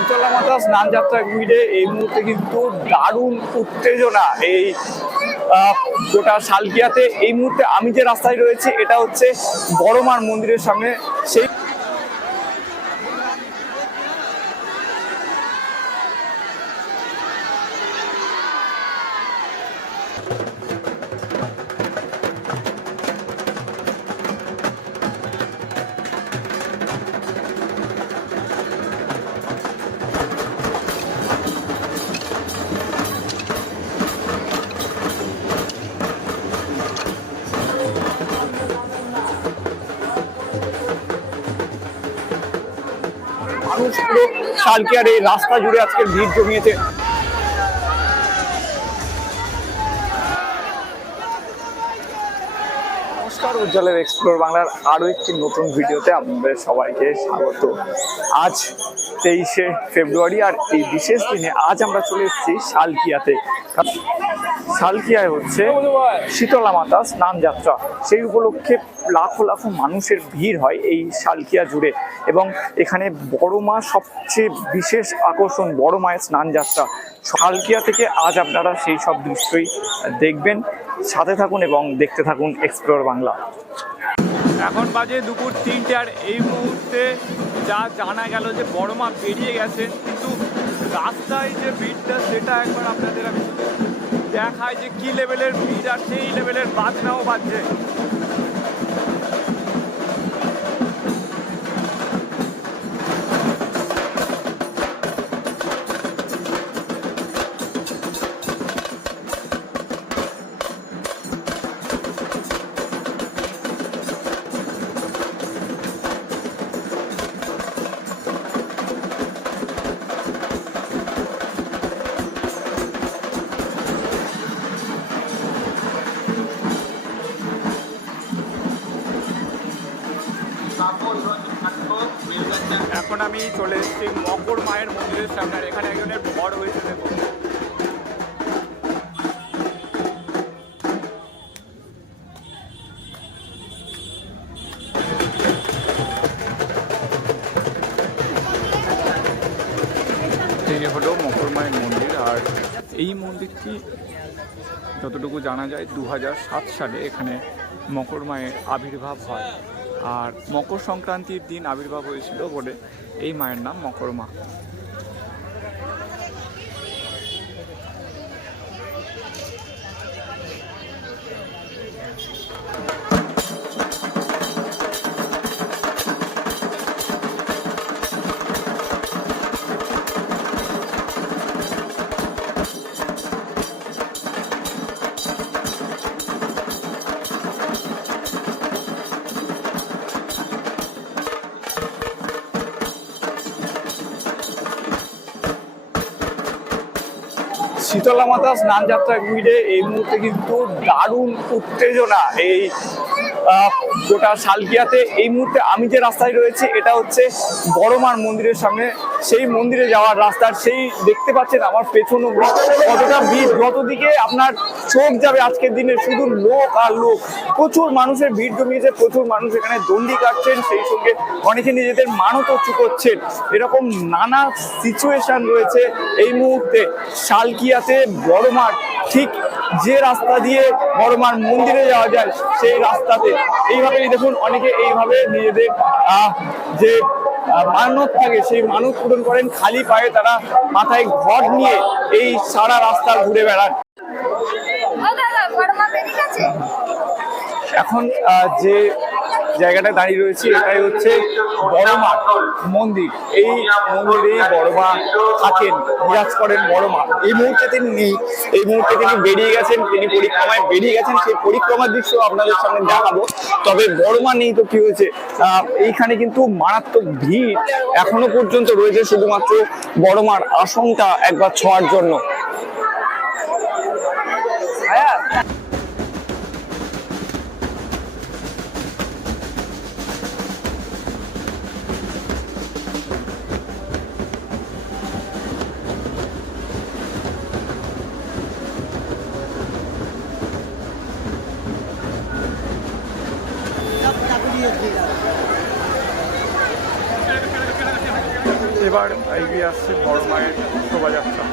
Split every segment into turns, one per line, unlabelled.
শীতলা মাতা স্নান যাত্রা ঘিরে এই মুহূর্তে কিন্তু দারুণ উত্তেজনা। এই গোটা শালকিয়াতে এই মুহূর্তে আমি যে রাস্তায় রয়েছে, এটা হচ্ছে বড়মার মন্দিরের সামনে। সেই পুরো শালকিয়ার এই রাস্তা জুড়ে আজকে ভিড় জমিয়েছে। উজ্জ্বলের এক্সপ্লোর বাংলার আরও একটি নতুন ভিডিওতে আপনাদের সবাইকে স্বাগত। আজ তেইশে ফেব্রুয়ারি আর এই বিশেষ দিনে আজ আমরা চলে এসেছি শালকিয়াতে। শালকিয়ায় হচ্ছে শীতলা মাতা স্নান যাত্রা সেই উপলক্ষে লাখো লাখো মানুষের ভিড় হয় এই শালকিয়া জুড়ে এবং এখানে বড় মা সবচেয়ে বিশেষ আকর্ষণ, বড় মায়ের স্নান যাত্রা শালকিয়া থেকে আজ আপনারা সেই সব দৃশ্যই দেখবেন। সাথে থাকুন এবং দেখতে থাকুন এক্সপ্লোর বাংলা। এখন বাজে দুপুর তিনটে আর এই মুহূর্তে যা জানা গেল যে বড় মা বেরিয়ে গেছে, কিন্তু রাস্তায় যে ভিড়টা সেটা একবার আপনাদের আমি দেখায় যে কি লেভেলের ভিড় আর সেই লেভেলের বাজনাও বাজছে। এখন আমি চলে এসেছি মকর মায়ের মন্দিরের সামনে, আর এখানে একজনের ভর হয়েছে এই হলো মকর মায়ের মন্দির, আর এই মন্দিরটি যতটুকু জানা যায় দু সালে এখানে মকর মায়ের আবির্ভাব হয়। আর মকর সংক্রান্তির দিন আবির্ভাব হয়েছিল বলে এই মায়ের নাম মকর মা শীতলা মাতা স্নান যাত্রা ঘিরে এই মুহূর্তে কিন্তু দারুণ উত্তেজনা এই গোটা শালকিয়াতে। এই মুহূর্তে আমি যে রাস্তায় রয়েছে, এটা হচ্ছে বড়মার মন্দিরের সামনে। সেই মন্দিরে যাওয়ার রাস্তার সেই দেখতে পাচ্ছেন আমার পেছন অব্দি কতটা ভিড়। গত দিকে আপনার চোখ যাবে আজকের দিনে শুধু লোক আর লোক। প্রচুর মানুষের ভিড় জমিয়েছে, প্রচুর মানুষ এখানে দণ্ডি কাটছেন, সেই সঙ্গে অনেকে নিজেদের মানতও চুকোচ্ছেন। এরকম নানা সিচুয়েশন রয়েছে এই মুহূর্তে শালকিয়াতে বড় মাঠ ঠিক যে রাস্তা দিয়ে বড়মার মন্দিরে যাওয়া যায়, সেই রাস্তাতে। এইভাবেই দেখুন অনেকে এইভাবে নিজেদের যে মানত থাকে, সেই মানত পূরণ করেন। খালি পায়ে তারা মাথায় ঘর নিয়ে এই সারা রাস্তা ঘুরে বেড়ান
ও দাদা বড় মা বেরিয়ে গেছে
এখন যে জায়গাটা দাঁড়িয়ে রয়েছে, এটাই হচ্ছে বড়মা মন্দির। এই মন্দিরেই বড়মা থাকেন, বিরাজ করেন বড়মা। এই মুহূর্তে তিনি নেই। এই মুহূর্তে তিনি বেরিয়ে গেছেন, তিনি পরিক্রমায় বেরিয়ে গেছেন। সেই পরিক্রমার দৃশ্য আপনাদের সামনে দেখাবো। তবে বড়মা নেই তো কি হয়েছে? এইখানে কিন্তু মারাত্মক ভিড় এখনও পর্যন্ত রয়েছে, শুধুমাত্র বড়মার আসনটা একবার ছোঁয়ার জন্য। এবার এগিয়ে আসছে বড় মায়ের শোভাযাত্রা।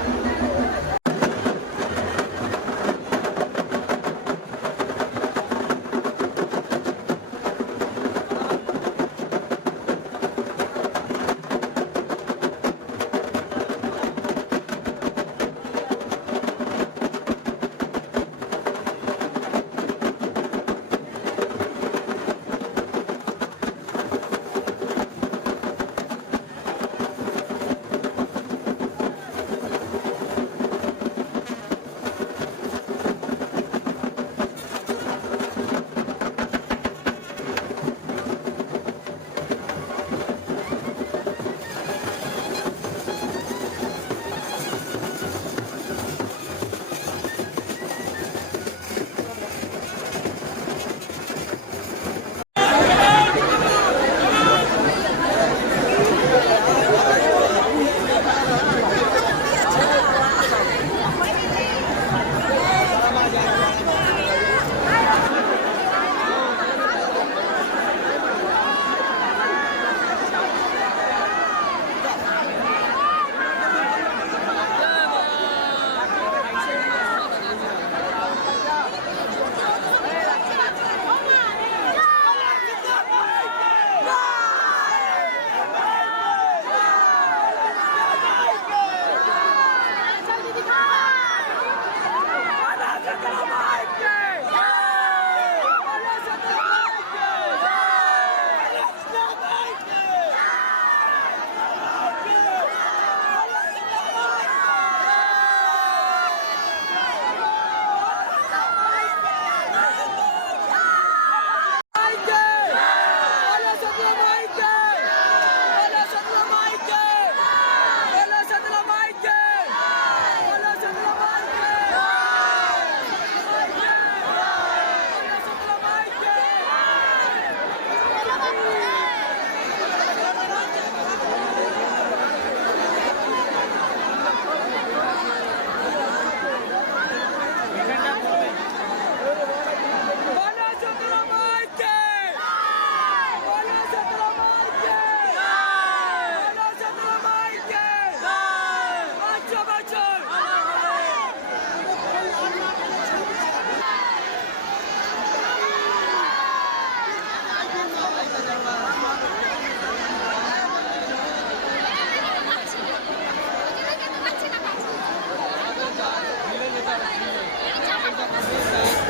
Thank.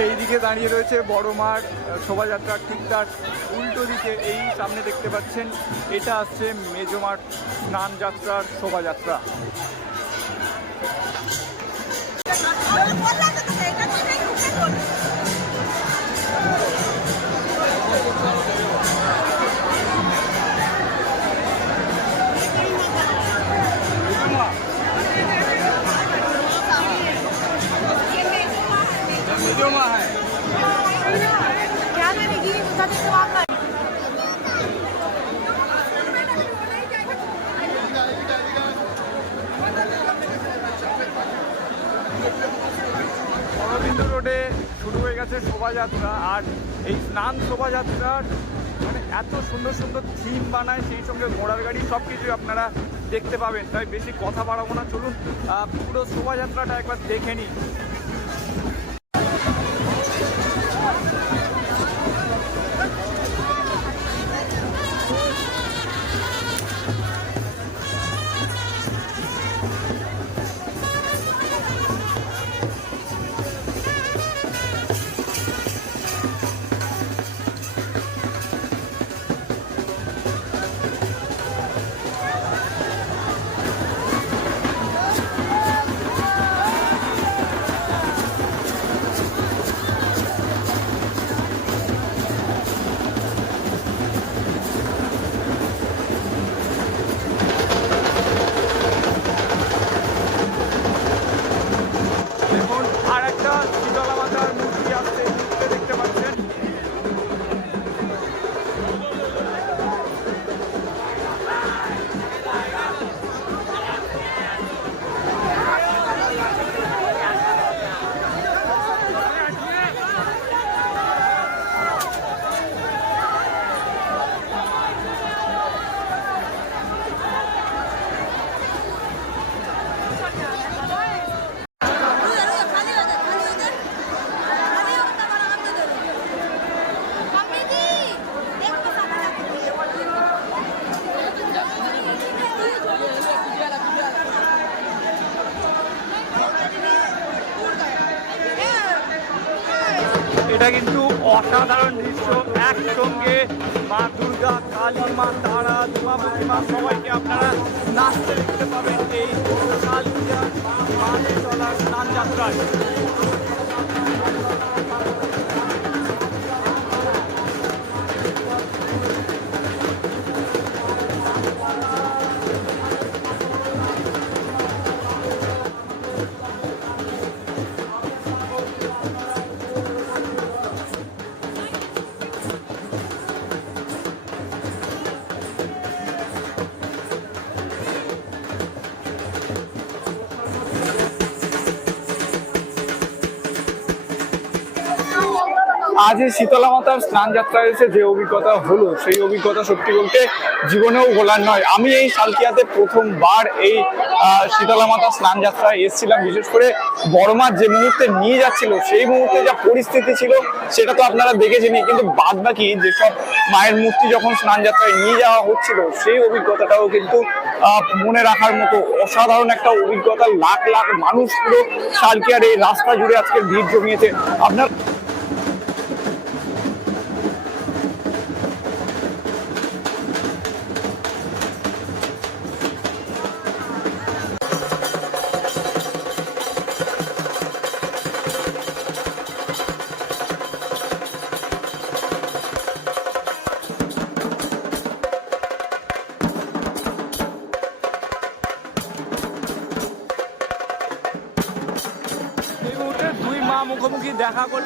এই দিকে দাঁড়িয়ে রয়েছে বড় মাঠ শোভাযাত্রার ঠিক তার উল্টো দিকে, এই সামনে দেখতে পাচ্ছেন, এটা আসছে মেজমার স্নান যাত্রার শোভাযাত্রা। শোভাযাত্রা আর এই স্নান শোভাযাত্রার মানে এত সুন্দর সুন্দর থিম বানায়, সেই সঙ্গে ঘোড়ার গাড়ি সব কিছুই আপনারা দেখতে পাবেন। তাই বেশি কথা বাড়াবো না। চলুন পুরো শোভাযাত্রাটা একবার দেখে নিই। অসাধারণ দৃশ্য একসঙ্গে মা দুর্গা, কালী মা তারা, দুর্গা মা সবাইকে আপনারা নাচতে দেখতে পাবেন এই কালী মা চলার স্নান যাত্রায়। আজ এই শীতলা মাতার স্নান যাত্রায় এসে যে অভিজ্ঞতা হলো, সেই অভিজ্ঞতা সত্যি বলতে জীবনেও ভোলার নয়। আমি এই সালকিয়াতে প্রথমবার এই শীতলা মাতার স্নান যাত্রায় এসেছিলাম। বিশেষ করে বড়মার যে মুহূর্তে নিয়ে যাচ্ছিল, সেই মুহূর্তে যা পরিস্থিতি ছিল, সেটা তো আপনারা দেখেছেনই। কিন্তু বাদ বাকি যেসব মায়ের মূর্তি যখন স্নান যাত্রায় নিয়ে যাওয়া হচ্ছিল, সেই অভিজ্ঞতাটাও কিন্তু মনে রাখার মতো অসাধারণ একটা অভিজ্ঞতা। লাখ লাখ মানুষ পুরো সালকিয়ার এই রাস্তা জুড়ে আজকে ভিড় জমিয়েছে। আপনার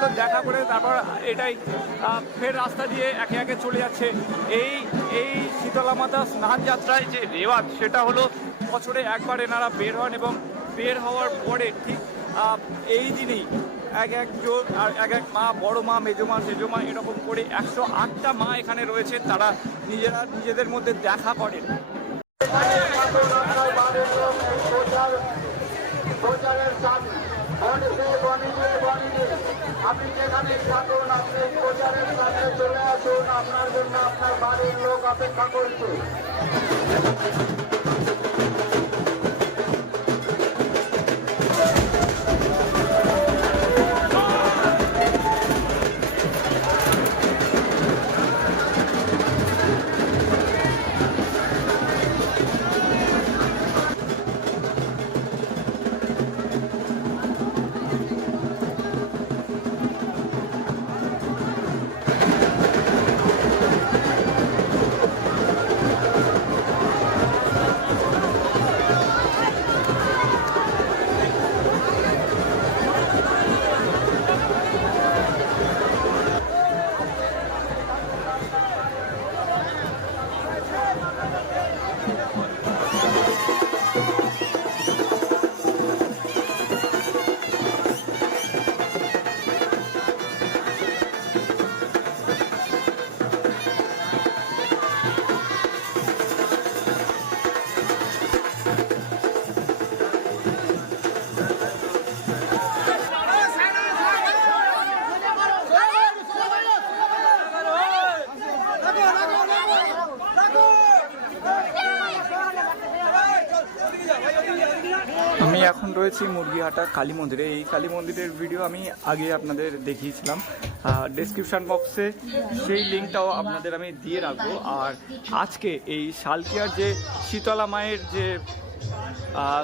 করল দেখা করে তারপর এটাই ফের রাস্তা দিয়ে একে একে চলে যাচ্ছে। এই এই শীতলা মাতা স্নান যাত্রায় যে রেওয়াজ, সেটা হলো বছরে একবার এনারা বের হন এবং বের হওয়ার পরে ঠিক এই দিনেই এক এক জো- আর এক এক মা, বড় মা মেজো মা মা এরকম করে একশো আটটা মা এখানে রয়েছে তারা নিজেরা নিজেদের মধ্যে দেখা করেন
প্রচারের সাথে বনেতে বনিতে বনিতে আপনি যেখানে থাকুন, আপনি প্রচারের সাথে চলে আসুন। আপনার জন্য আপনার বাড়ির লোক অপেক্ষা করছে।
এখন রয়েছি মুরগিহাটা কালী মন্দিরে। এই কালী মন্দিরের ভিডিও আমি আগে আপনাদের দেখিয়েছিলাম। ডেসক্রিপশন বক্সে সেই লিঙ্কটাও আপনাদের আমি দিয়ে রাখব। আর আজকে এই শালকিয়ার যে শীতলা মায়ের যে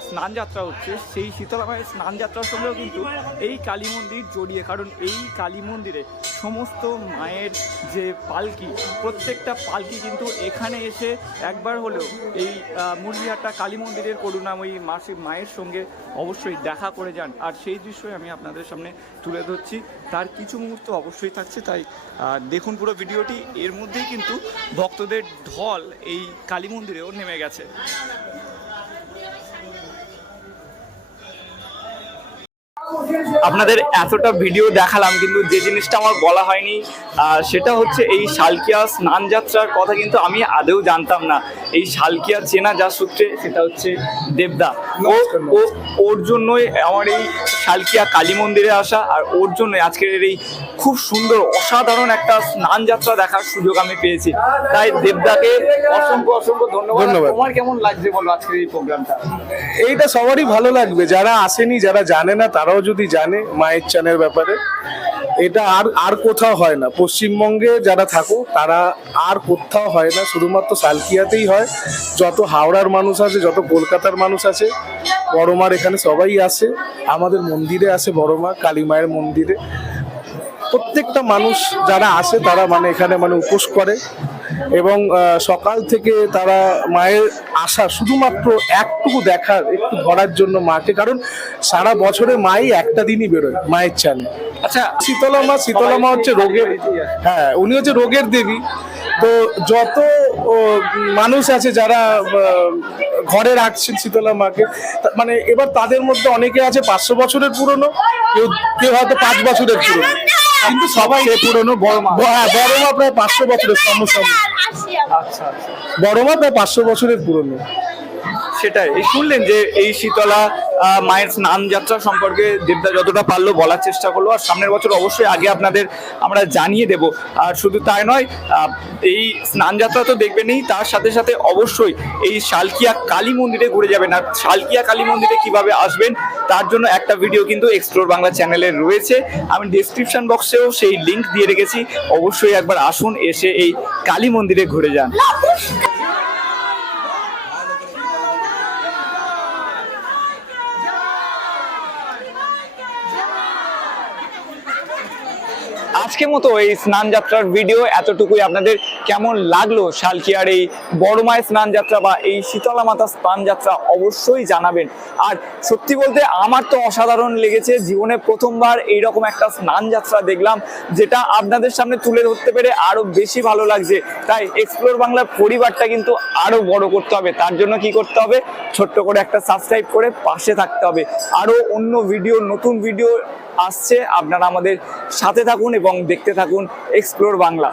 স্নান যাত্রা হচ্ছে। সেই শীতলা মায়ের স্নান যাত্রার সঙ্গেও কিন্তু এই কালী মন্দির জড়িয়ে, কারণ এই কালী মন্দিরে সমস্ত মায়ের যে পালকি, প্রত্যেকটা পালকি কিন্তু এখানে এসে একবার হলেও এই মুরগিহাটা কালী মন্দিরের করুণাময়ী মাসি, মায়ের সঙ্গে অবশ্যই দেখা করে যান। আর সেই দৃশ্যই আমি আপনাদের সামনে তুলে ধরছি। তার কিছু মুহূর্ত অবশ্যই থাকছে, তাই দেখুন পুরো ভিডিওটি। এর মধ্যেই কিন্তু ভক্তদের ঢল এই কালী মন্দিরেও নেমে গেছে। আপনাদের এতটা ভিডিও দেখালাম, কিন্তু যে জিনিসটা আমার বলা হয়নি সেটা হচ্ছে এই শালকিয়া স্নান যাত্রার কথা, কিন্তু আমি আদেও জানতাম না। এই শালকিয়া চেনা যা সূত্রে, সেটা হচ্ছে দেবদা। ও, ও- ওর জন্যই আমার এই শালকিয়া কালী মন্দিরে আসা আর ওর জন্য আজকের এই খুব সুন্দর অসাধারণ একটা স্নান যাত্রা দেখার সুযোগ আমি পেয়েছি। তাই দেবদাকে অসংখ্য অসংখ্য ধন্যবাদ।
ধন্যবাদ।
তোমার কেমন লাগছে বলো আজকের এই প্রোগ্রামটা?
এইটা সবারই ভালো লাগবে। যারা আসেনি যারা জানে না তারাও যদি জানে মায়ের চানের ব্যাপারে। এটা আর আর কোথাও হয় না। পশ্চিমবঙ্গে যারা থাকো তারা আর কোথাও হয় না। শুধুমাত্র সালকিয়াতেই হয়। যত হাওড়ার মানুষ আছে, যত কলকাতার মানুষ আছে বড়মার এখানে সবাই আসে। আমাদের মন্দিরে আসে বড়মা কালী মায়ের মন্দিরে। প্রত্যেকটা মানুষ যারা আসে, তারা মানে এখানে মানে উপোস করে। এবং সকাল থেকে তারা মায়ের আশা শুধুমাত্র একটুকু দেখার একটু ধরার জন্য মাকে কারণ সারা বছরে মাই একটা দিনই বেরোয় মায়ের চালে।
আচ্ছা
শীতলা মা শীতলা মা হচ্ছে রোগের হ্যাঁ উনি হচ্ছে রোগের দেবী। তো যত মানুষ আছে যারা ঘরে রাখছেন শীতলা মাকে মানে এবার তাদের মধ্যে অনেকে আছে পাঁচশো বছরের পুরনো কেউ কেউ হয়তো পাঁচ বছরের পুরনো। কিন্তু সবাই পুরনো বড় মা। হ্যাঁ বড় মা প্রায় পাঁচশো বছরের সমসাময়িক
আচ্ছা আচ্ছা।
বড় মা প্রায় পাঁচশো বছরের পুরনো।
সেটাই। এই শুনলেন যে এই শীতলা মায়ের স্নান যাত্রা সম্পর্কে দেবদা যতটা পারল বলার চেষ্টা করল। আর সামনের বছর অবশ্যই আগে আপনাদের আমরা জানিয়ে দেব। আর শুধু তাই নয় এই স্নান যাত্রা তো দেখবেনই, তার সাথে সাথে অবশ্যই এই শালকিয়া কালী মন্দিরে ঘুরে যাবেন। আর শালকিয়া কালী মন্দিরে কীভাবে আসবেন, তার জন্য একটা ভিডিও কিন্তু এক্সপ্লোর বাংলা চ্যানেলে রয়েছে। আমি ডিসক্রিপশন বক্সেও সেই লিংক দিয়ে রেখেছি। অবশ্যই একবার আসুন, এসে এই কালী মন্দিরে ঘুরে যান। আজকের মতো এই স্নান যাত্রার ভিডিও এতটুকুই। আপনাদের কেমন লাগল শালকিয়ার এই বড় মায়ের স্নান যাত্রা বা এই শীতলা মাতা স্নান যাত্রা অবশ্যই জানাবেন। আর সত্যি বলতে আমার তো অসাধারণ লেগেছে। জীবনে প্রথমবার এইরকম একটা স্নান যাত্রা দেখলাম, যেটা আপনাদের সামনে তুলে ধরতে পেরে আরও বেশি ভালো লাগছে। তাই এক্সপ্লোর বাংলার পরিবারটা কিন্তু আরও বড় করতে হবে। তার জন্য কি করতে হবে? ছোট্ট করে একটা সাবস্ক্রাইব করে পাশে থাকতে হবে। আরও অন্য ভিডিও নতুন ভিডিও আসছে। আপনারা আমাদের সাথে থাকুন এবং দেখতে থাকুন এক্সপ্লোর বাংলা।